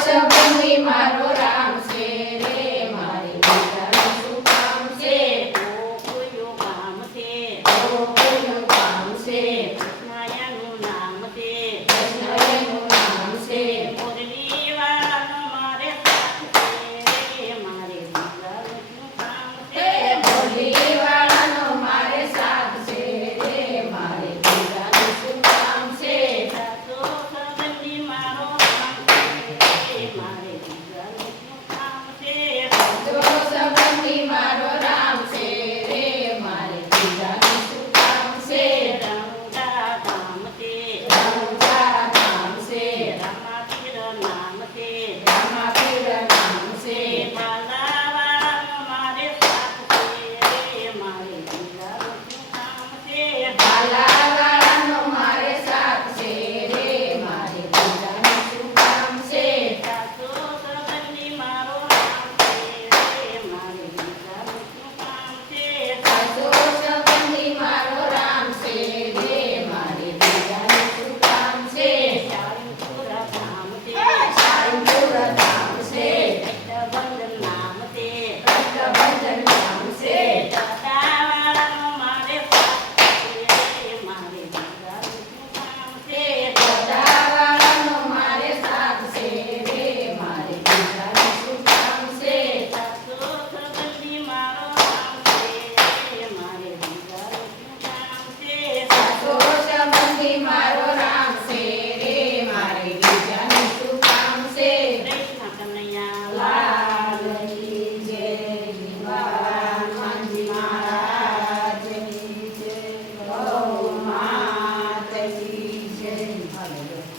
se mi.